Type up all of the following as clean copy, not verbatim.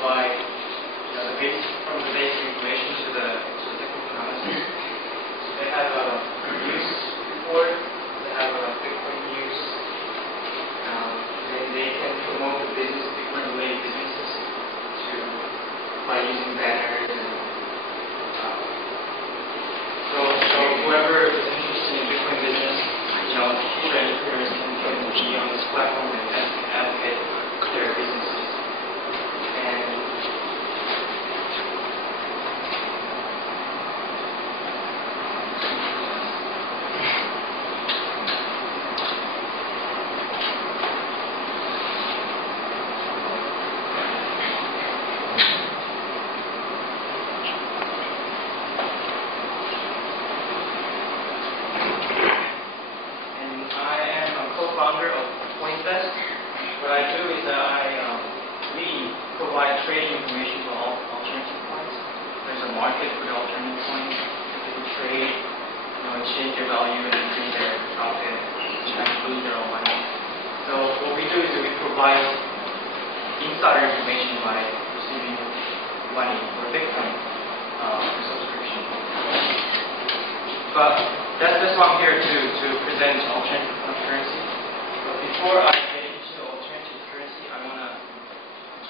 provide from the basic information to the technical analysis. So they have a news report, they have a Bitcoin news, then they can promote the business, Bitcoin-related businesses by using banners. So whoever is interested in Bitcoin business, future entrepreneurs can be on this platform and advocate their businesses. Founder of Coinvest. What I do is that we provide trading information for all alternative coins. There's a market for the alternative coins. People trade, exchange their value and increase their profit, and lose their own money. So what we do is that we provide insider information by receiving money for Bitcoin for subscription. But that's why I'm here to present alternative currency. Before I get into alternative currency, I want to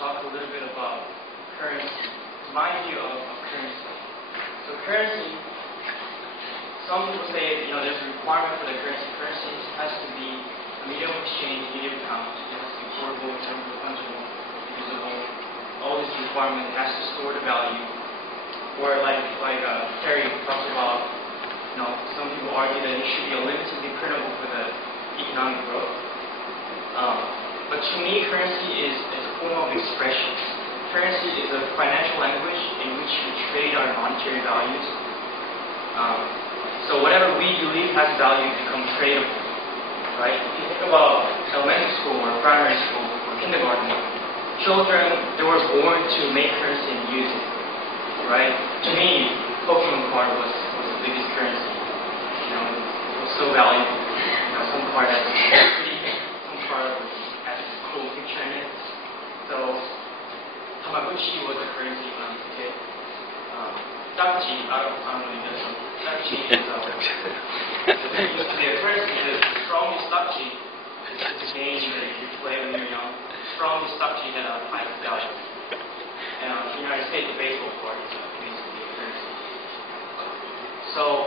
talk a little bit about currency, my view of currency. So currency, some people say there's a requirement for the currency. Currency has to be a medium of exchange, medium of count. It has to be portable, returnable, fungible, usable. All these requirements. It has to store the value. Or like Terry talked about, some people argue that it should be limitably printable for the economic growth. But to me, currency is a form of expression. Currency is a financial language in which we trade our monetary values. So whatever we believe has value becomes tradable, right? If you think about elementary school or primary school or kindergarten, children, they were born to make currency and use it, right? To me, Pokemon card was the biggest currency. It was so valuable. Some card has has a cool picture in it. So Tamagotchi was a currency when I was a kid. Dakchi, I don't know if you know. Dakchi is used to be a currency. The strongest Dakchi is a game that you play when you're young. The strongest Dakchi had a high value. And in the United States, the baseball card is basically a currency. So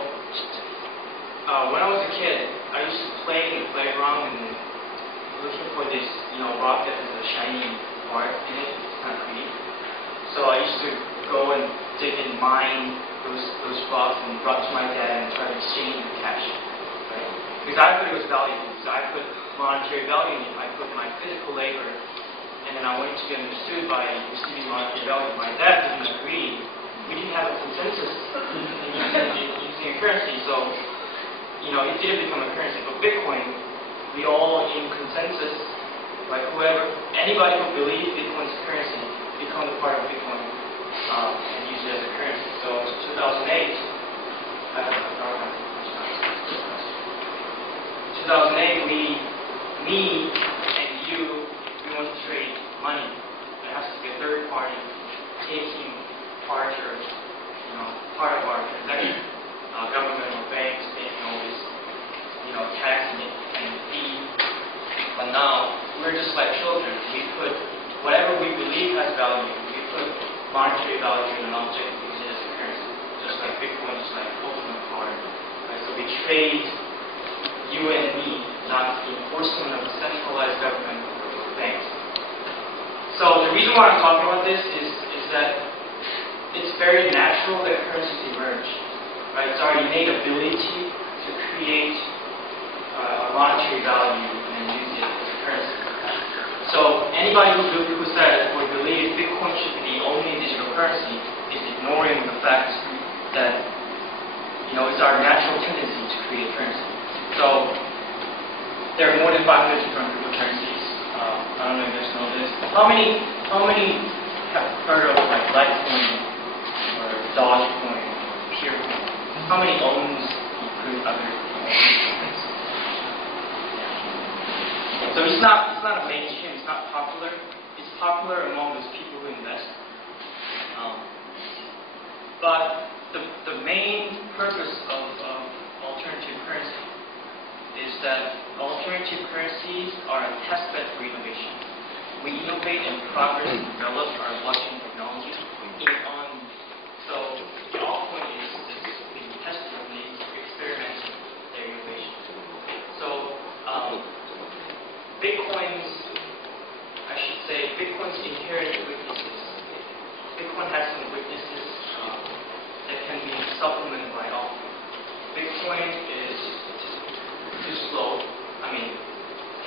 when I was a kid, I used to play in the playground and looking for this, rock that has a shiny part in it. It's kind of pretty. So I used to go and dig and mine those rocks and brought to my dad and try to exchange the cash. Right? Because I thought it was valuable. Because I put monetary value in it. I put my physical labor, and then I wanted to get understood by receiving monetary value. My dad didn't agree. We didn't have a consensus in using a currency. So it didn't become a currency. But Bitcoin, we all in consensus, like anybody who believes Bitcoin is a currency, become a part of Bitcoin and use it as a currency. So in 2008, me and you, we want to trade money. There has to be a third party taking part of our transaction. Government or banks taking all this, taxing it and fee. But now, we're just like children. We put whatever we believe has value, we put monetary value in an object and use it as a currency. Just like Bitcoin, just like Pokemon card. Right? So we trade you and me, not the enforcement of a centralized government or banks. So the reason why I'm talking about this is that it's very natural that currencies emerge. Right? It's our innate ability to create a monetary value and use it as a currency. So anybody who says or believes Bitcoin should be the only digital currency is ignoring the fact that it's our natural tendency to create currency. So there are more than 500 different cryptocurrencies. I don't know if you guys know this. How many have heard of Litecoin or Dogecoin, Peercoin? How many owns other coins? So it's not a mainstream. It's not popular. It's popular among those people who invest. test bed for innovation. We innovate and progress and develop our blockchain technology so the altcoin is being tested and experimenting their innovation. So Bitcoin's inherent weaknesses. Bitcoin has some weaknesses that can be supplemented by altcoin. Bitcoin is too slow. I mean,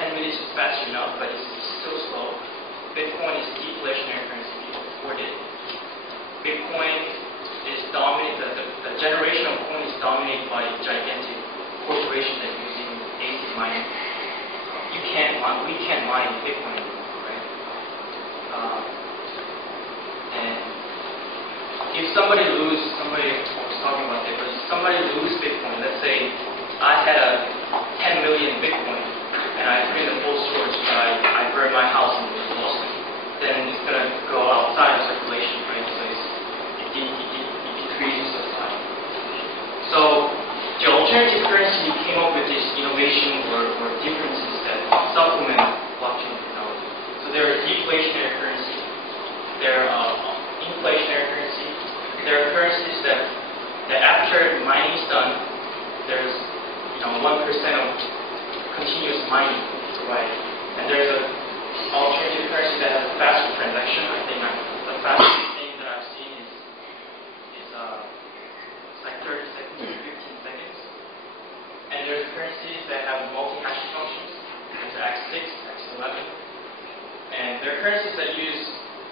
10 minutes is fast enough, but it's still slow. Bitcoin is deflationary currency. People afford it. Bitcoin is dominated. The generation of coin is dominated by gigantic corporations that are using ASIC mining. We can't mine Bitcoin anymore, right? And if somebody was talking about that, but if somebody lose Bitcoin, let's say I had a 10 million Bitcoin and I put in the full storage, but I burn my house and it's lost, then it's going to go outside of circulation, right? So it decreases supply. So the alternative currency came up with this innovation or differences that supplement blockchain technology. So there are deflationary currency, there are inflationary currency, there are currencies that after mining is done, there's 1% of continuous mining provided, and there's an alternative currency that has a faster transaction. I think the fastest thing that I've seen is it's like 30 seconds or 15 seconds. And there's currencies that have multi-hashing functions. There's X6, X11, and there are currencies that use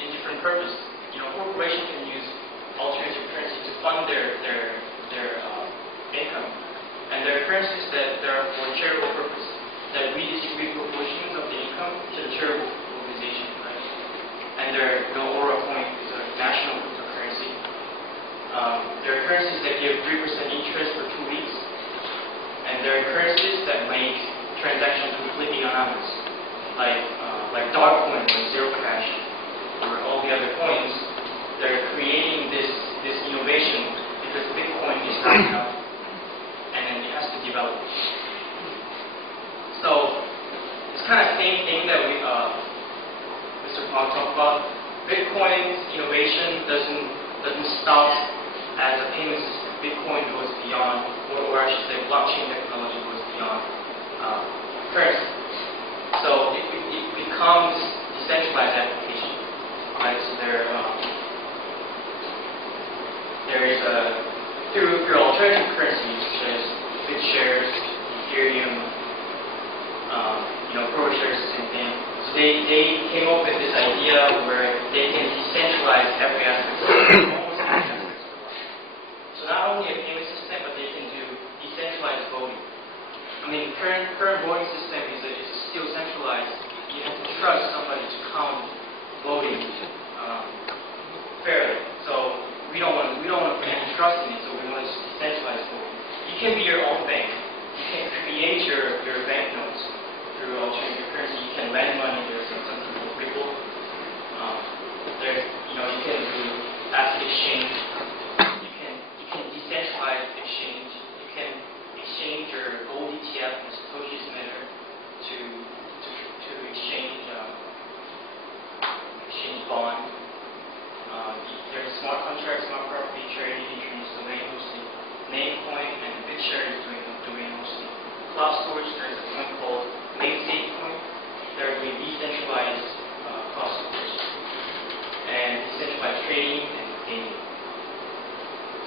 in different purposes. Corporations can use alternative currency to fund their income. And there are currencies that are for charitable purpose, that redistribute proportions of the income to the charitable organization, right? And the Aura coin is a national cryptocurrency. There are currencies that give 3% interest for 2 weeks, and there are currencies that make transactions completely anonymous, like dark coin or zero cash, or all the other coins. They're creating this innovation because Bitcoin is not enough. And then it has to develop. So it's kind of the same thing that Mr. Paik talked about. Bitcoin's innovation doesn't stop as a payment system. Bitcoin goes beyond, or I should say, blockchain technology goes beyond currency. So it becomes decentralized application. Right? So through alternative currencies such as bitShares, Ethereum, ProShares, the same thing. So they came up with this idea where they can decentralize every aspect of life, almost every aspect of life. So not only a payment system, but they can do decentralized voting. I mean, current voting system is still centralized. You have to trust somebody to count voting fairly. So we don't want to put any trust in it, so we want to decentralize voting. You can be your own bank. You can create your banknotes through alternative currency. You can lend money. There's something called Ripple. You can do asset exchange. You can decentralize exchange. You can exchange your gold ETF and Satoshi's matter to exchange bond. There's smart contracts, smart property, trading, insurance, domain hosting, Namecoin, and bitShares is doing domain hosting. Cloud storage, there's a coin called Namesake coin. There will be decentralized cloud storage and decentralized trading and gaming.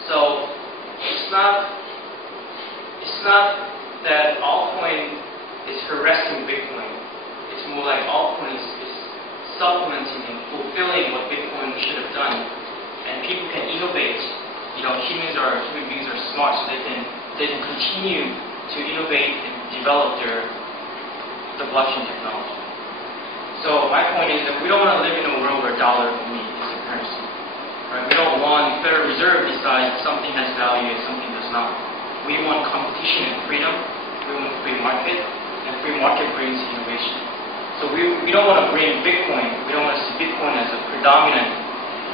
So it's not that altcoin is harassing Bitcoin. It's more like altcoin is supplementing and fulfilling what Bitcoin should have done. And people can innovate. Human beings are smart, so they can continue to innovate and develop the blockchain technology. So my point is that we don't want to live in a world where dollar only is a currency. Right? We don't want Federal Reserve decides something has value and something does not. We want competition and freedom. We want free market, and free market brings innovation. So we don't want to bring Bitcoin. We don't want to see Bitcoin as a predominant,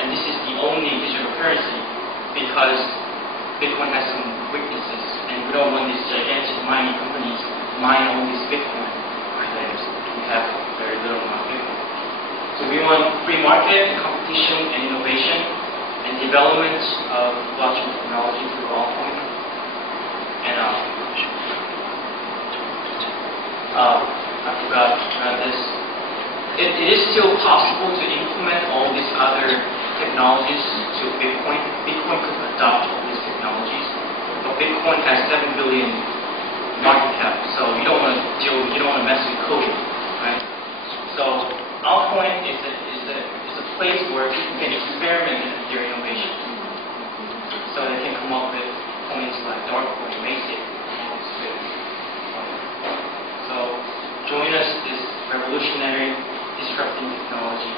and this is the only digital currency, because Bitcoin has some weaknesses, and we don't want these gigantic mining companies mine all these Bitcoin. have very little amount of Bitcoin. So we want free market, competition, and innovation, and development of blockchain technology through altcoin. And I forgot this. It is still possible to implement all these other technologies to Bitcoin. Bitcoin could adopt all these technologies, but Bitcoin has 7 billion market cap, so you don't want to mess with coding, right? So altcoin is a place where people can experiment in their innovation. So they can come up with coins like Darkcoin, Basic, all these good coins. So join us this revolutionary, disrupting technology